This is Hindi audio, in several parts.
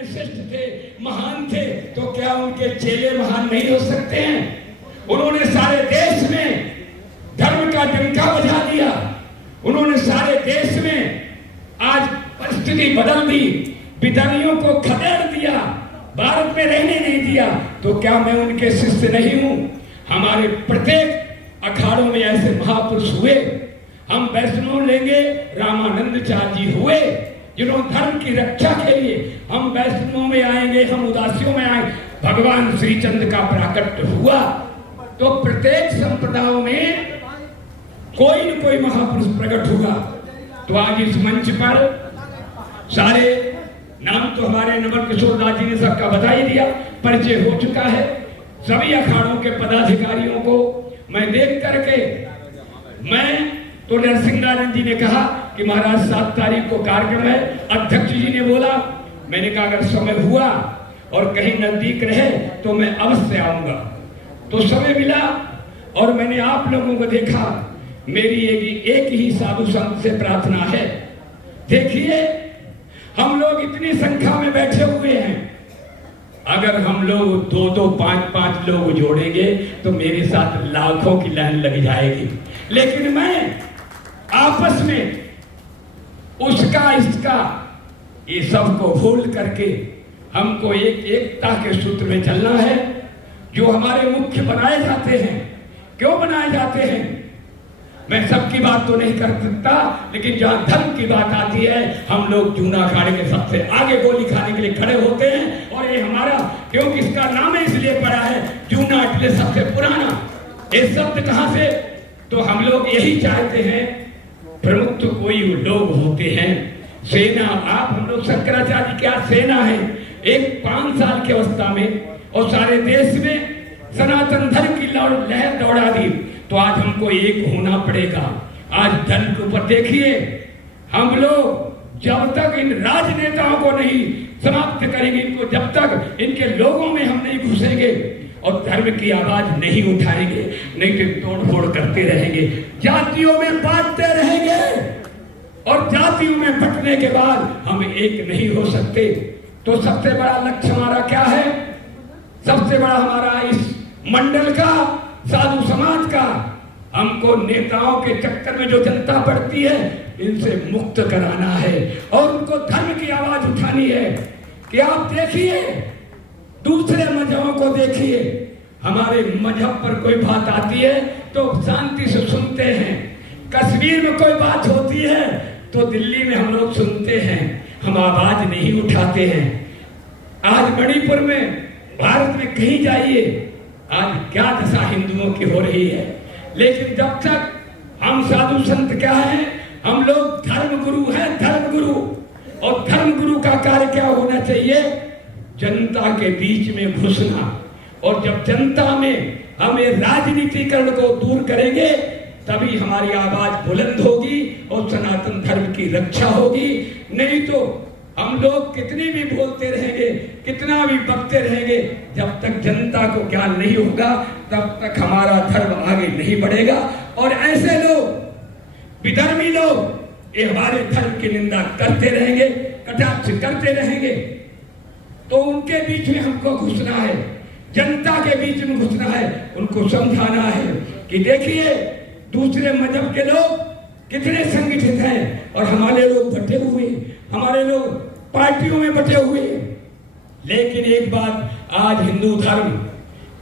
में श्रेष्ठ थे, महान थे, तो क्या उनके चेले महान नहीं हो सकते हैं? उन्होंने सारे देश में धर्म का डंका बजा दिया। उन्होंने सारे देश में आज परिस्थिति बदल दी, विधर्मियों को खदेड़ दिया, भारत में रहने नहीं दिया। तो क्या मैं उनके शिष्य नहीं हूं? हमारे प्रत्येक अखाड़ों में ऐसे महापुरुष हुए। हम वैष्णव लेंगे, रामानंदाचार्य जी हुए जिन्होंने धर्म की रक्षा के लिए। हम वैष्णव में आएंगे, हम उदासियों में आएंगे, भगवान श्रीचंद्र का प्राकट्य हुआ। तो प्रत्येक संप्रदायों में कोई न कोई महापुरुष प्रकट होगा। तो आज इस मंच पर सारे नाम तो हमारे नवल किशोर दास जी ने सबका बता ही दिया, परिचय हो चुका है। सभी अखाड़ों के पदाधिकारियों को मैं देख करके, मैं तो नरसिंह नारायण जी ने कहा कि महाराज 7 तारीख को कार्यक्रम है, अध्यक्ष जी ने बोला, मैंने कहा अगर समय हुआ और कहीं नजदीक रहे तो मैं अवश्य आऊंगा। तो समय मिला और मैंने आप लोगों को देखा। मेरी एक ही साधु संत से प्रार्थना है, देखिए हम लोग इतनी संख्या में बैठे हुए हैं, अगर हम लोग 2-2, 5-5 लोग जोड़ेंगे तो मेरे साथ लाखों की लाइन लग जाएगी। लेकिन मैं आपस में उसका इसका ये सब को भूल करके हमको एक एकता के सूत्र में चलना है। जो हमारे मुख्य बनाए जाते हैं, क्यों बनाए जाते हैं? मैं सबकी बात तो नहीं कर सकता, लेकिन जहां धर्म की बात आती है हम लोग जूना अखाड़े के सबसे आगे गोली खाने के लिए खड़े होते हैं। और ये हमारा, क्योंकि इसका नाम इसलिए पड़ा है जूना अटले सबसे पुराना। ये शब्द कहां से? तो हम लोग यही चाहते हैं, प्रमुख तो कोई लोग होते हैं, सेना। आप हम लोग शंकराचार्य क्या सेना है, एक 5 साल की अवस्था में और सारे देश में सनातन धर्म की लहर दौड़ा दी। तो आज हमको एक होना पड़ेगा। आज धर्म के ऊपर देखिए, हम लोग जब तक इन राजनेताओं को नहीं समाप्त करेंगे, इनको जब तक इनके लोगों में हम नहीं घुसेंगे और धर्म की आवाज नहीं उठाएंगे, नहीं तो तोड़फोड़ करते रहेंगे, जातियों में बांटते रहेंगे और जातियों में बंटने के बाद हम एक नहीं हो सकते। तो सबसे बड़ा लक्ष्य हमारा क्या है? सबसे बड़ा हमारा इस मंडल का, साधु समाज का, हमको नेताओं के चक्कर में जो जनता पड़ती है इनसे मुक्त कराना है और उनको धर्म की आवाज उठानी है। कि आप देखिए, दूसरे मजहबों को देखिए, हमारे मजहब पर कोई बात आती है तो शांति से सुनते हैं। कश्मीर में कोई बात होती है तो दिल्ली में हम लोग सुनते हैं, हम आवाज नहीं उठाते हैं। आज मणिपुर में, भारत में कहीं जाइए, आज क्या दशा हिंदुओं की हो रही है। लेकिन जब तक हम साधु संत क्या हैं, हम लोग धर्म गुरु हैं, धर्म गुरु। और धर्म गुरु का कार्य क्या होना चाहिए? जनता के बीच में घुसना। और जब जनता में हम ये राजनीतिकरण को दूर करेंगे तभी हमारी आवाज बुलंद होगी और सनातन धर्म की रक्षा होगी। नहीं तो हम लोग कितनी भी बोलते रहेंगे, कितना भी बकते रहेंगे, जब तक जनता को ज्ञान नहीं होगा तब तक हमारा धर्म आगे नहीं बढ़ेगा। और ऐसे लोग, विधर्मी लोग, ये हमारे धर्म की निंदा करते रहेंगे, कटाक्ष करते रहेंगे। तो उनके बीच में हमको घुसना है, जनता के बीच में घुसना है, उनको समझाना है कि देखिए दूसरे मजहब के लोग कितने संगठित हैं और हमारे लोग बटे हुए, हमारे लोग पार्टियों में बटे हुए। लेकिन एक बात, आज हिंदू धर्म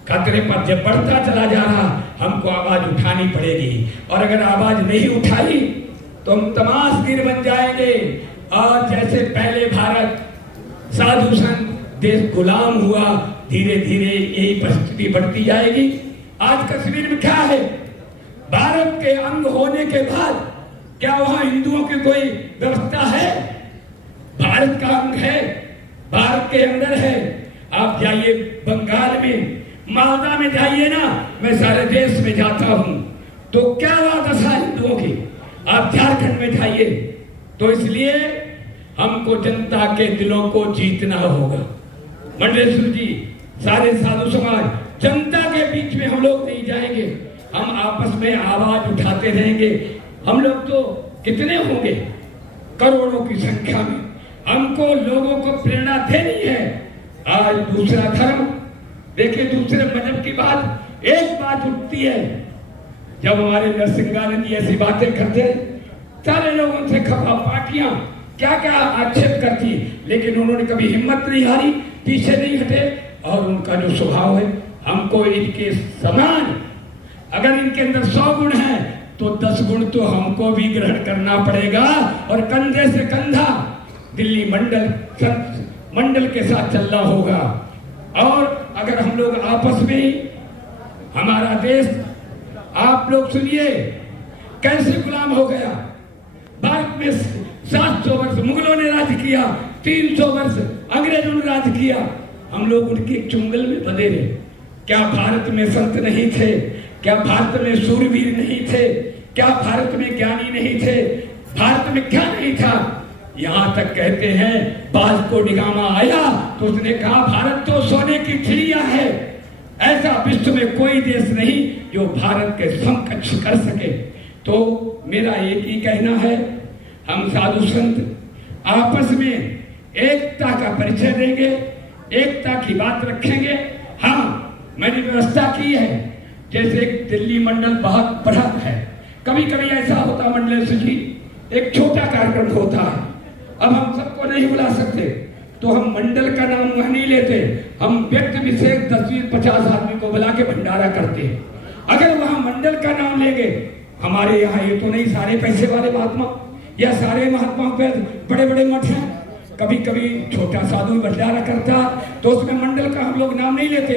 खतरे पर जब बढ़ता चला जा रहा, हमको आवाज उठानी पड़ेगी। और अगर आवाज नहीं उठाई तो हम तमाशगीर बन जाएंगे। और जैसे पहले भारत साधु संत देश गुलाम हुआ, धीरे धीरे यही परिस्थिति बढ़ती जाएगी। आज कश्मीर में क्या है? भारत के अंग होने के बाद क्या वहां हिंदुओं की कोई व्यवस्था है? भारत का अंग है, भारत के अंदर है। आप जाइए बंगाल में, मालदा में जाइए ना, मैं सारे देश में जाता हूं, तो क्या बात है हिंदुओं की। आप झारखंड में जाइए। तो इसलिए हमको जनता के दिलों को जीतना होगा। मंडलेश्वर जी, सारे साधु समाज, जनता के बीच में हम लोग नहीं जाएंगे, हम आपस में आवाज उठाते रहेंगे। हम लोग तो कितने होंगे? करोड़ों की संख्या में हमको लोगों को प्रेरणा देनी है। आज दूसरा धर्म देखिए, दूसरे मजहब की बात, एक बात उठती है, जब हमारे नरसिंहानंद जी ऐसी बातें करते, सारे लोगों से खपा पार्टियां क्या क्या आक्षेप करती, लेकिन उन्होंने कभी हिम्मत नहीं हारी, पीछे नहीं हटे। और उनका जो स्वभाव है, हमको इनके समान, अगर इनके अंदर 100 गुण है तो 10 गुण तो हमको भी ग्रहण करना पड़ेगा और कंधे से कंधा दिल्ली मंडल के साथ चलना होगा। और अगर हम लोग आपस में ही, हमारा देश, आप लोग सुनिए कैसे गुलाम हो गया। भारत में 700 वर्ष मुगलों ने राज किया, 300 वर्ष अंग्रेजों ने राज किया, हम लोग उनके चुंगल में बंधे रहे। क्या भारत में संत नहीं थे? क्या भारत में सूरवीर नहीं थे? क्या भारत में ज्ञानी नहीं थे? भारत में क्या नहीं था? यहां तक कहते हैं वास्को डी गामा आया तो उसने कहा भारत तो सोने की चिड़िया है। ऐसा विश्व में कोई देश नहीं जो भारत के समकक्ष कर सके। तो मेरा एक ही कहना है, हम साधु संत आपस में एकता का परिचय देंगे, एकता की बात रखेंगे। हाँ, मैंने व्यवस्था की है, जैसे दिल्ली मंडल बहुत बड़ा है, कभी कभी ऐसा होता मंडल जी एक छोटा कार्यक्रम होता है, अब हम सबको नहीं बुला सकते तो हम मंडल का नाम वह नहीं लेते, हम व्यक्ति विशेष 10-50 आदमी को बुला के भंडारा करते हैं। अगर वहां मंडल का नाम लेंगे, हमारे यहाँ ये तो नहीं सारे पैसे वाले महात्मा या सारे महात्माओं पे बड़े बड़े मठ हैं, कभी कभी छोटा साधु भंडारा करता तो उसमें मंडल का हम लोग नाम नहीं लेते।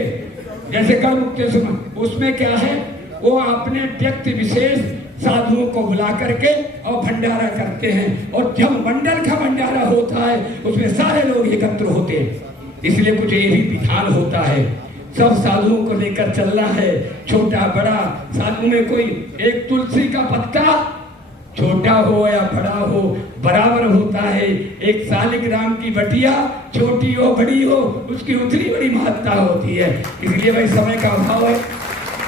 जैसे कर मुक्तेश्वर, उसमें क्या है, वो अपने व्यक्ति विशेष साधुओं को बुला करके और भंडारा करते हैं। और जब मंडल का भंडारा होता है उसमें सारे लोग एकत्र होते हैं, इसलिए कुछ ये भी विधान होता है, सब साधुओं को लेकर चलना है, छोटा बड़ा। साधु में कोई एक तुलसी का पत्ता छोटा हो या बड़ा हो बराबर होता है। एक सालिग्राम की बटिया छोटी हो बड़ी हो उसकी उतनी बड़ी महत्ता होती है। इसलिए भाई समय का अभाव है,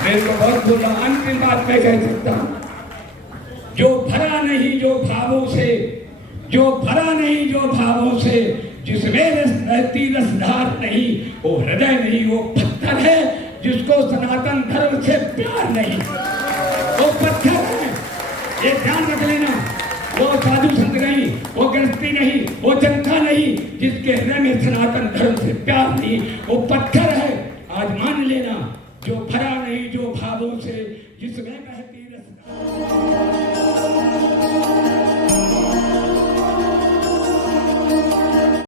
मेरे को बहुत बोला, अंतिम बात मैं कह सकता हूं, जो भरा नहीं जो भावों से, जो भरा नहीं जो भावों से, जिसमें रहती रसधार नहीं, वो हृदय नहीं, वो पत्थर है। जिसको सनातन धर्म से प्यार नहीं, वो पत्थर है, ये ध्यान रख लेना। वो साधु संत नहीं, वो गृहस्थी नहीं, वो जनता नहीं, जिसके हृदय में सनातन धर्म से प्यार नहीं, वो